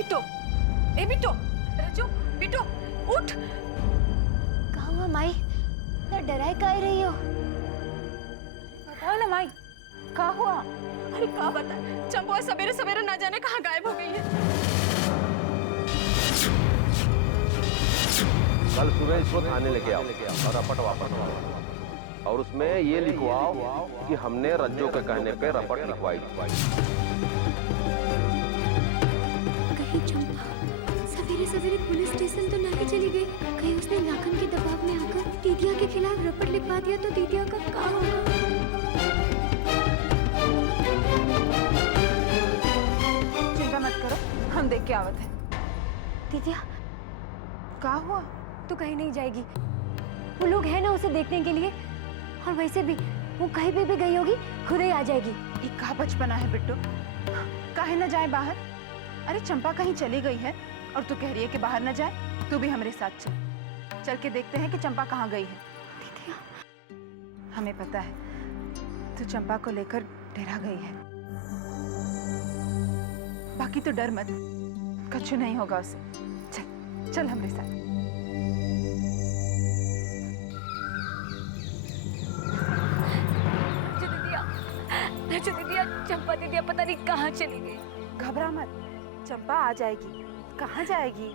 बिट्टो, ए बिट्टो, रजू, बिट्टो, उठ। कहाँ हुआ माई? ना डराए काहे रही हो? बताओ ना माई, कहाँ हुआ? अरे कहाँ बता, चंपा सवेरे सवेरे ना जाने कहाँ गायब हो गई है। कल सुबह इसको थाने लेके आओ और रपट वापस आओ और उसमें ये लिखवाओ कि हमने रज्जो के कहने पे रपट लिखवाई। कहीं चंपा सवेरे सवेरे पुलिस स्टेशन तो नहीं चली गई? कहीं उसने लाखन के दबाव में आकर दीदिया के खिलाफ रपट लिखवा दिया तो दीदिया का क्या होगा? चिंता मत करो, हम देख के आवत है। दीदिया क्या हुआ? तो कहीं नहीं जाएगी, वो लोग हैं ना उसे देखने के लिए, और वैसे भी वो कहीं भी गई होगी खुद ही आ जाएगी। ये कहाँ बचपना है बिट्टू, काहे न जाए बाहर? अरे चंपा कहीं चली गई है और तू कह रही है कि बाहर न जाए? तू भी हमारे साथ चल, चल के देखते हैं कि चंपा कहाँ गई है। दीदिया हमें पता है तू चंपा को लेकर डरा गई है, बाकी तो डर मत, कुछ नहीं होगा उसे। चल चल हमारे साथ। रजू दीदिया, चंपा दीदिया पता नहीं कहाँ चली गई। घबरा मत, चंपा आ जाएगी। कहाँ जाएगी?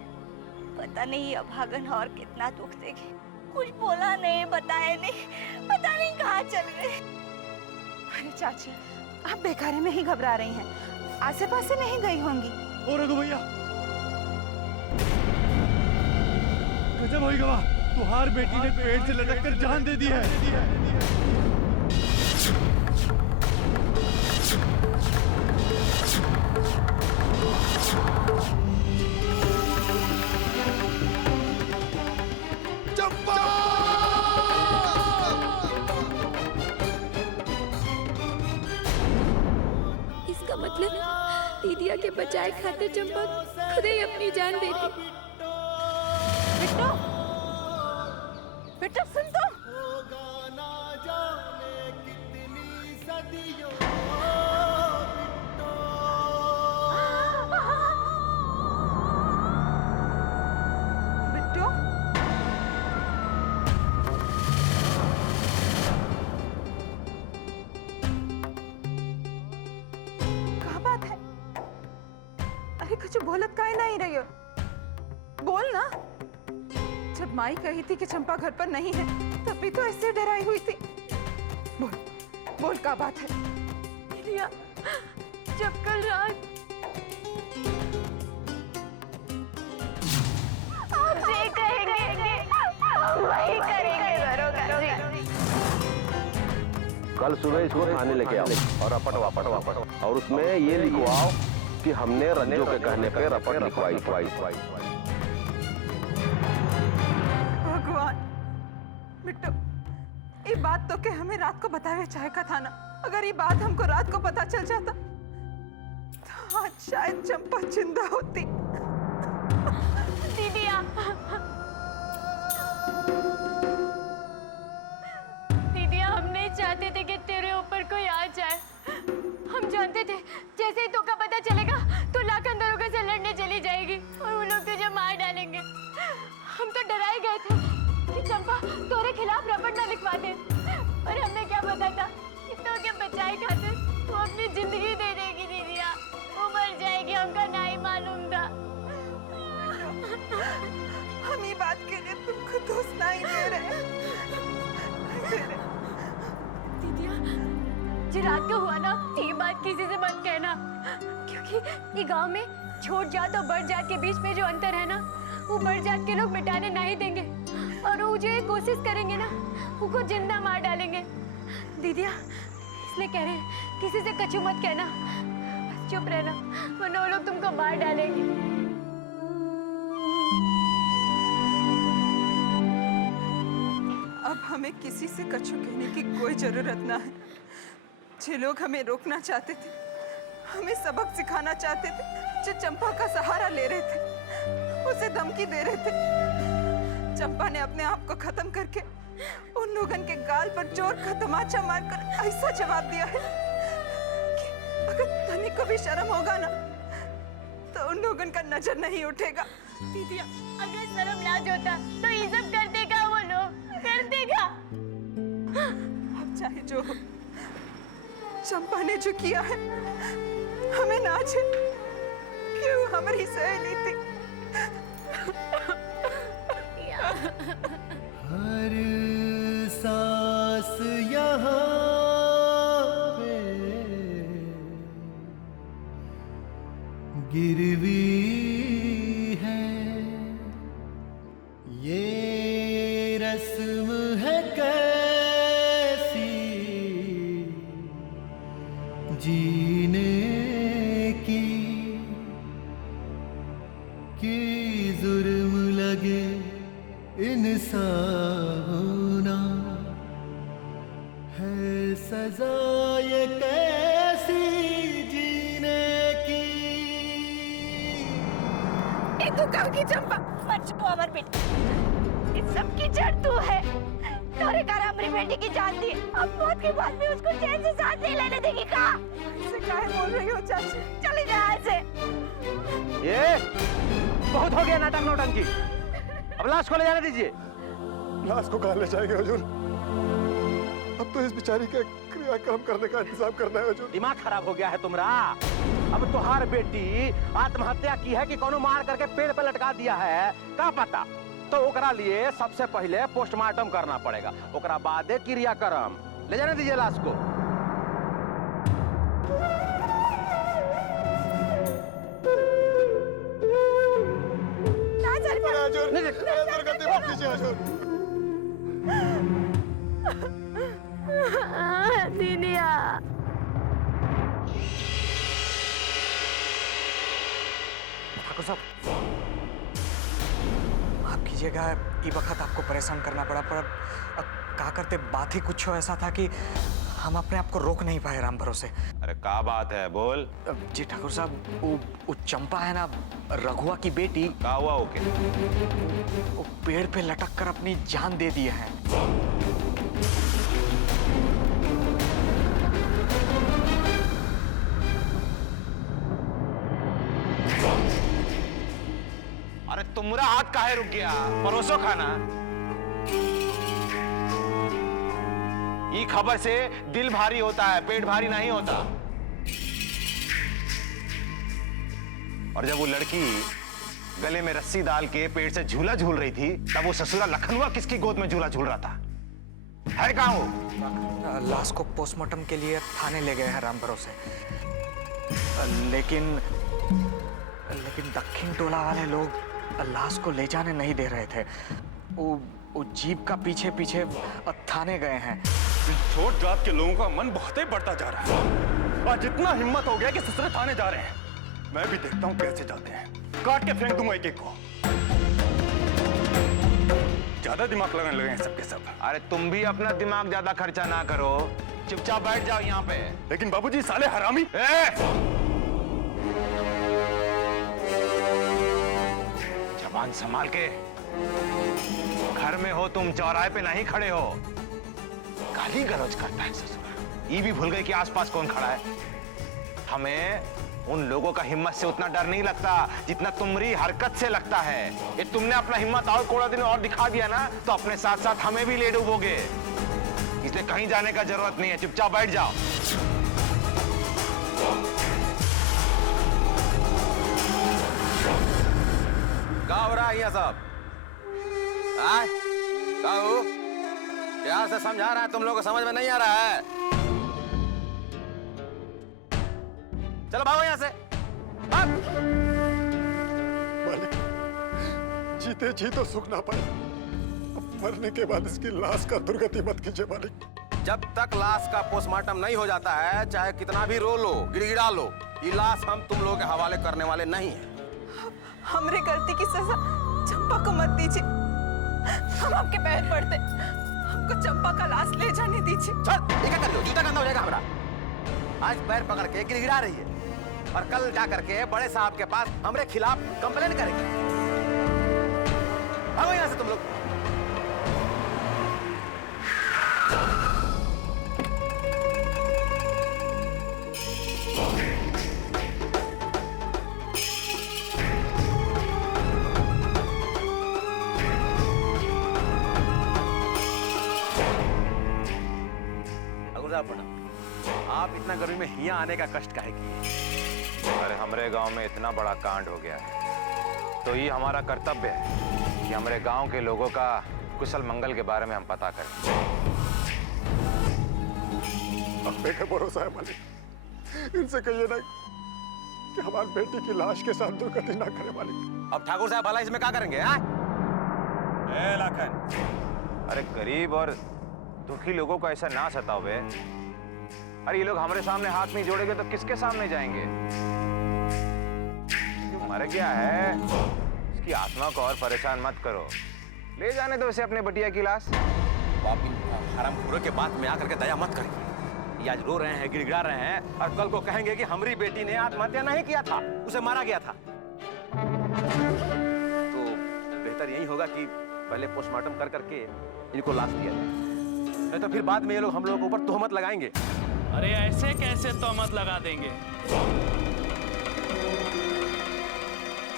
पता नहीं अभागन और कितना दुख देगी। कुछ बोला नहीं, बताया नहीं, पता नहीं कहाँ चल गए। अरे चाची, आप बेकारे में ही घबरा रही हैं, आसे पासे में ही गई होंगी। ओ रघु भैया, गजब होई गवा, तुहार बेटी ने पेड़ से लटक कर जान दे दी है। इसका मतलब दीदिया के बचाए खातिर चंपा खुद ही अपनी जान दे दी। बिट्टू, बिट्टू सुन तो। बिट्टू, क्या बात है? अरे कुछ बोलत काहे नहीं रही हो? बोल ना। जब माई कही थी कि चंपा घर पर नहीं है तभी तो ऐसे डराई हुई थी। बोल बोल, क्या बात है? दीदिया, जब कल रात आप जे कहेंगे हम वही करेंगे दरोगा जी। कल सुबह इसको थाने लेके आओ और रपट वापस आओ और उसमें ये लिखवाओ कि हमने रज्जो के कहने पे रपट लिखवाई। भगवान, बिट्टू ये बात तो के हमें रात को बतावे चाहे का था ना। अगर ये बात हमको रात को पता चल जाता तो आज शायद चंपा जिंदा होती। दीदिया, दीदिया हम नहीं चाहते थे कि तेरे ऊपर कोई आ जाए। हम जानते थे जैसे ही तो का पता चलेगा तो लाखन दरोगा से लड़ने चली जाएगी और वो लोग तुझे मार डालेंगे। हम तो डराए गए थे कि चंपा तोरे खिलाफ रपट ना लिखवा दे, और हमें क्या पता था कि तो के बचाए खातिर वो अपनी जिंदगी दे देगी। दीदिया वो मर जाएगी, हमको नहीं मालूम था। हम ये बात के लिए तुमको दोष नहीं दे रहे। दीदिया, जो रात को हुआ ना ये बात किसी से मत कहना, क्योंकि ये गांव में छोट जात और बड़ जात के बीच में जो अंतर है ना वो बड़ जात के लोग मिटाने नहीं देंगे, और वो जो ये कोशिश करेंगे ना उनको जिंदा मार डालेंगे। दीदिया इसलिए कह रहे हैं किसी से कछु मत कहना, बस चुप रहना वरना वो लोग तुमको मार डालेंगे। अब हमें किसी से कछु कहने की कोई जरूरत ना है। जो लोग हमें रोकना चाहते थे, हमें सबक सिखाना चाहते थे, जो चंपा का सहारा ले रहे थे, उसे धमकी दे रहे थे, चंपा ने अपने आप को खत्म करके उन लोगन के गाल पर जोर का तमाचा मारकर ऐसा जवाब दिया है कि अगर तनिक को भी शर्म होगा ना तो उन लोगों का नजर नहीं उठेगा। दीदी अगर शर्म लाज होता तो ये सब कर देगा, वो लोग कर देगा। अब चाहे जो हो, चंपा ने जो किया है हमें नाज है कि वो हमारी सहेली थी। हर सांस यहाँ पे गिरवी है, ये रस्म है कैसी जीने की, कि जुर्म लगे इंसान होना है सजा ये कैसी जीने की। ये तू कब की चंपा? मत छुओ अमर बेटी, इस सब की जड़ तू है। तोरे कारण हमारी बेटी की जान दी, अब मौत के बाद भी उसको चैन से सांस नहीं लेने देगी। कहा ऐसे काहे बोल रही हो चाची? चली जा यहाँ से। ये बहुत हो गया नाटक नौटंकी, अब लाश को ले जाने दीजिए। लाश को कहाँ ले जाएंगे हुजूर? अब तो इस बेचारी के क्रियाक्रम करने का इंतजाम करना है हुजूर। दिमाग खराब हो गया है तुम्हारा। अब तुहार बेटी आत्महत्या की है कि कोनो मार करके पेड़ पे लटका दिया है, क्या पता। तो ओकरा लिए सबसे पहले पोस्टमार्टम करना पड़ेगा, ओकरा बादे क्रियाक्रम। ले जाने दीजिए लाश को। हुजूर, दुर्गति माफ कीजिए हुजूर। दीदिया ठाकुर साहब, आप कीजिएगा, ये वक्त आपको परेशान करना पड़ा, पर का करते बात ही कुछ ऐसा था कि हम अपने आप को रोक नहीं पाए राम भरोसे। अरे क्या बात है, बोल। जी ठाकुर साहब, वो चंपा है ना, रघुआ की बेटी, क्या हुआ ओके? वो पेड़ पे लटक कर अपनी जान दे दिए हैं। अरे तुम्हारा हाथ काहे रुक गया? परोसो खाना। ये खबर से दिल भारी होता है, पेट भारी नहीं होता। और जब वो लड़की गले में रस्सी डाल के पेड़ से झूला झूल रही थी, तब वो ससुरा लखनऊ किसकी गोद में झूला झूल रहा था? है कहाँ वो? लाश को पोस्टमार्टम के लिए थाने ले गए हैं राम भरोसे, लेकिन दक्षिण टोला वाले लोग लाश को ले जाने नहीं दे रहे थे। वो जीप का पीछे पीछे थाने गए हैं। छोट जात के लोगों का मन बहुत ही बढ़ता जा रहा है। आज इतना हिम्मत हो गया कि ससुरे थाने जा रहे हैं। मैं भी देखता हूँ कैसे जाते हैं, काट के फेंक दूंगा एक एक को। ज्यादा दिमाग लगाने लगे हैं सबके सब। अरे तुम भी अपना दिमाग ज्यादा खर्चा ना करो, चुपचाप बैठ जाओ यहाँ पे। लेकिन बाबूजी साले हरामी। जबान संभाल के। घर में हो तुम, चौराहे पे नहीं खड़े हो। गाली गलौज करता है ससुर। ये भी भूल गए कि आसपास कौन खड़ा है। हमें उन लोगों का हिम्मत से उतना डर नहीं लगता जितना तुम्हारी हरकत से लगता है। ये तुमने अपना हिम्मत और कोड़ा दिन और दिखा दिया ना, तो अपने साथ साथ हमें भी ले डूबोगे। इसलिए कहीं जाने का जरूरत नहीं है, चुपचाप बैठ जाओ। क्या हो रहा है यहाँ सब? प्यार से समझा रहा है, तुम लोगों को समझ में नहीं आ रहा है। चलो भागो यहाँ से। मालिक, जीते जी तो सुख ना पाए, अब मरने के बाद इसकी लाश का दुर्गति मत कीजिए मालिक। जब तक लाश का पोस्टमार्टम नहीं हो जाता है, चाहे कितना भी रो लो, गिड़गिड़ा लो, ये लाश हम तुम लोगों के हवाले करने वाले नहीं है। हमरे गलती की सजा चंपा को मत दीजिए। हम आपके पैर पड़ते, हमको चंपा का लाश ले जाने दीजिए। चल, ये क्या कर रही हो? जूता गंदा हो जाएगा हमारा। आज पैर पकड़ के गिड़गिड़ा रही है और कल जा करके बड़े साहब के पास हमारे खिलाफ कंप्लेन करेगी। भागो यहाँ से तुम लोग। ठाकुर साहब मैडम, आप इतना गर्मी में यहाँ आने का कष्ट काहे किए? अरे हमारे गांव में इतना बड़ा कांड हो गया है, तो ये हमारा कर्तव्य है कि हमारे गांव के लोगों का कुशल मंगल के बारे में हम पता करें। अब पे भरोसा है मालिक, इनसे कहिए ना कि हमारी बेटी की लाश के साथ दुर्गति ना करे मालिक। अब ठाकुर साहब भला इसमें क्या करेंगे? ए लाखन, अरे गरीब और दुखी लोगों को ऐसा ना सताओ। अरे ये लोग हमारे सामने हाथ नहीं जोड़ेंगे तो किसके सामने जाएंगे? मर गया है, इसकी आत्मा को और परेशान मत करो, ले जाने दो इसे अपने बटिया की लाश। आप इन हरामखोरों के बात में आकर के दया मत करिए। ये आज रो रहे हैं, गिड़गिड़ा रहे हैं और कल को कहेंगे कि हमारी बेटी ने आत्महत्या नहीं किया था, उसे मारा गया था। तो बेहतर यही होगा कि पहले पोस्टमार्टम कर करके इनको लाश दिया जाए, नहीं तो फिर बाद में ये लोग हम लोगों के ऊपर तोहमत लगाएंगे। अरे ऐसे कैसे तोहमत लगा देंगे?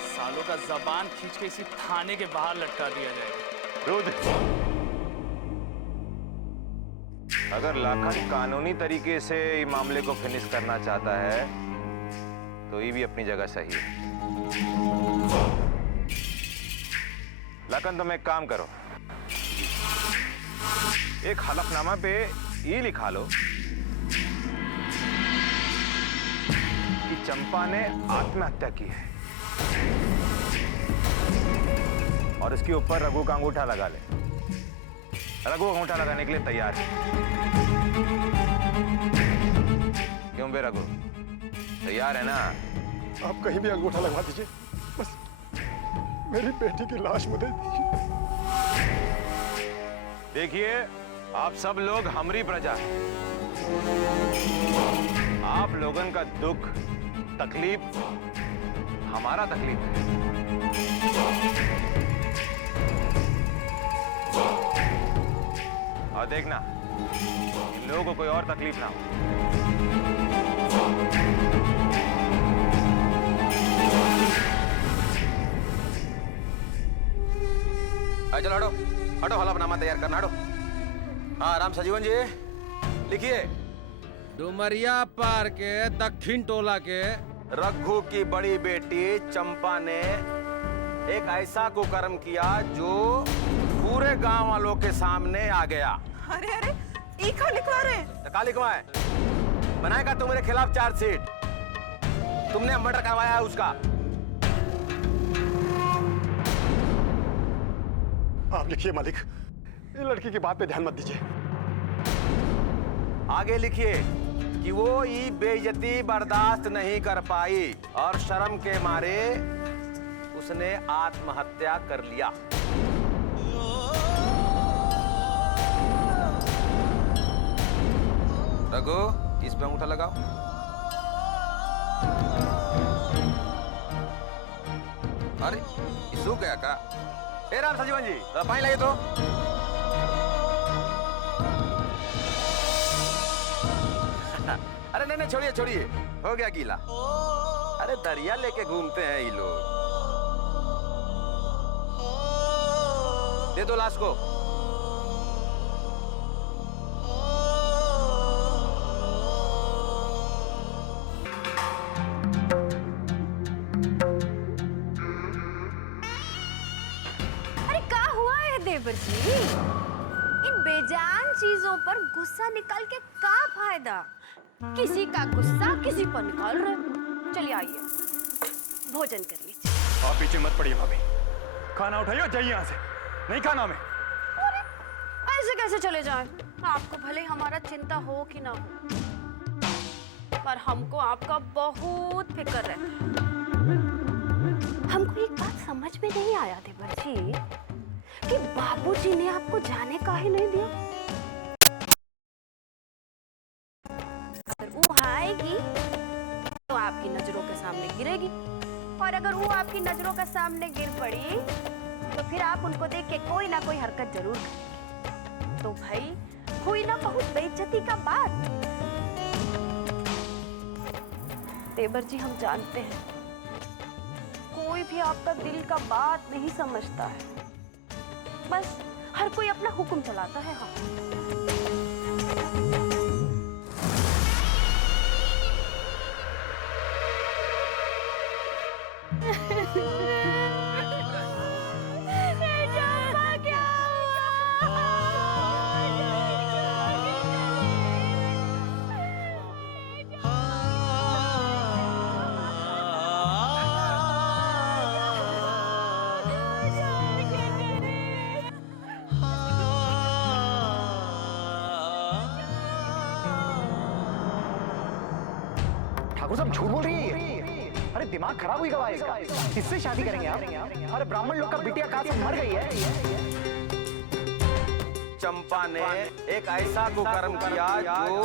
सालों का जबान खींच के इसी थाने के बाहर लटका दिया जाएगा। रुद्र, अगर लाखन कानूनी तरीके से इस मामले को फिनिश करना चाहता है तो ये भी अपनी जगह सही है। लाखन, तुम एक काम करो, एक हलफनामा पे ये लिखा लो कि चंपा ने आत्महत्या की है और इसके ऊपर रघु का अंगूठा लगा ले। रघु अंगूठा लगाने के लिए तैयार है। क्यों बे रघु, तैयार है ना? आप कहीं भी अंगूठा लगवा दीजिए, बस मेरी बेटी की लाश मुझे दीजिए। देखिए, आप सब लोग हमारी प्रजा हैं। आप लोगन का दुख तकलीफ हमारा तकलीफ है। और देखना, इन लोगों को कोई और तकलीफ ना हो। चलो हटो हटो, हलफनामा तैयार करना, हटो। हाँ राम सजीवन जी लिखिए। डुमरिया पार के दक्षिण टोला के रघु की बड़ी बेटी चंपा ने एक ऐसा कुकर्म किया जो पूरे गांव वालों के सामने आ गया। अरे अरे, ई का लिखवा रहे हैं? तो का लिखवाए? बनाएगा तो मेरे खिलाफ चार्जशीट। तुमने मर्डर करवाया है उसका। आप लिखिए मालिक, ये लड़की की बात पे ध्यान मत दीजिए। आगे लिखिए कि वो ये बेइज्जती बर्दाश्त नहीं कर पाई और शर्म के मारे उसने आत्महत्या कर लिया। रघु, इस पे अंगूठा लगाओ। अरे सूख गया का? ए राम सजीवन जी, पानी लाइए तो। अरे नहीं नहीं, छोड़िए छोड़िए, हो गया गीला। अरे दरिया लेके घूमते हैं ये लोग। दे दो लाश को। अरे क्या हुआ है देवर जी? इन बेजान चीजों पर गुस्सा निकाल के क्या फायदा? किसी का गुस्सा किसी पर निकाल रहे। चलिए आइए, भोजन कर लीजिए। आप पीछे मत पड़िए भाभी, खाना उठाइए और जाइए यहाँ से, नहीं खाना हमें। अरे ऐसे कैसे चले जाएं? आपको भले हमारा चिंता हो कि ना हो, पर हमको आपका बहुत फिक्र है। हमको एक बात समझ में नहीं आया देवर जी कि बाबूजी ने आपको जाने का ही नहीं दिया। अगर वो आएगी तो आपकी नजरों के सामने गिरेगी, और अगर वो आपकी नजरों के सामने गिर पड़ी तो फिर आप उनको देख के कोई ना कोई हरकत जरूर करेंगे। तो भाई हुई ना बहुत बेइज्जती का बात। देवर जी, हम जानते हैं कोई भी आपका दिल का बात नहीं समझता है, बस हर कोई अपना हुक्म चलाता है। हाँ, ठाकुर साहब झूठ बोल रही है। अरे दिमाग खराब हुई गवा इसका। किससे शादी करेंगे आप? अरे ब्राह्मण लोग का बिटिया कहाँ से मर गई है। चंपा ने एक ऐसा कुकर्म किया जो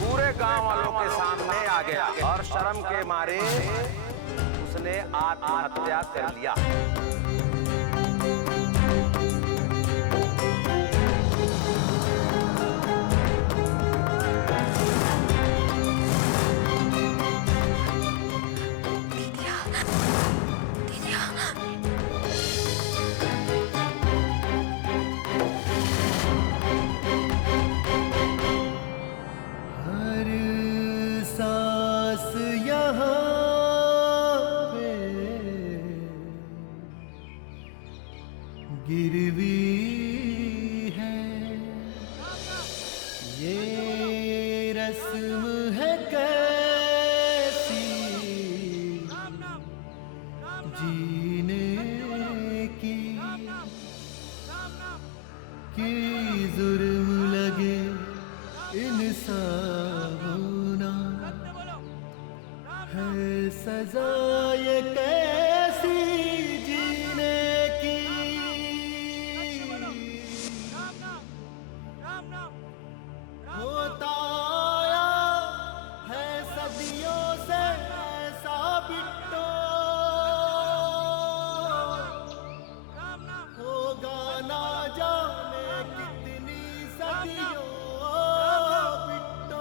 पूरे गांव वालों के सामने आ गया और शर्म के मारे उसने आत्महत्या कर लिया। गिरवी है ये रस्म है कैसी जीने की कि जुर्म लगे इंसान होना है सजा ये कैसी जीने की। होता आया है सदियों से ऐसा बिट्टो होगा ना जाने कितनी सदियों बिट्टो।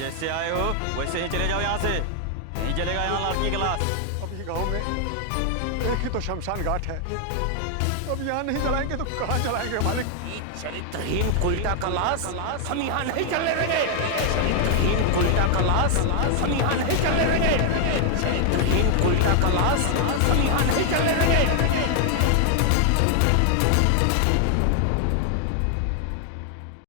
जैसे आए हो वैसे ही चले जाओ यहाँ से। नहीं चलेगा यहाँ लड़की क्लास। अब ये गांव में एक ही तो शमशान घाट है। अब यहाँ नहीं जलाएंगे तो कहाँ जलाएंगे मालिक? चरित्रहीन कुल्टा का लाश हम यहाँ नहीं चलने देंगे। चरित्रहीन कुल्टा का लाश हम यहाँ नहीं चलने देंगे। चरित्रहीन कुल्टा का लाश हम यहाँ नहीं चलने देंगे।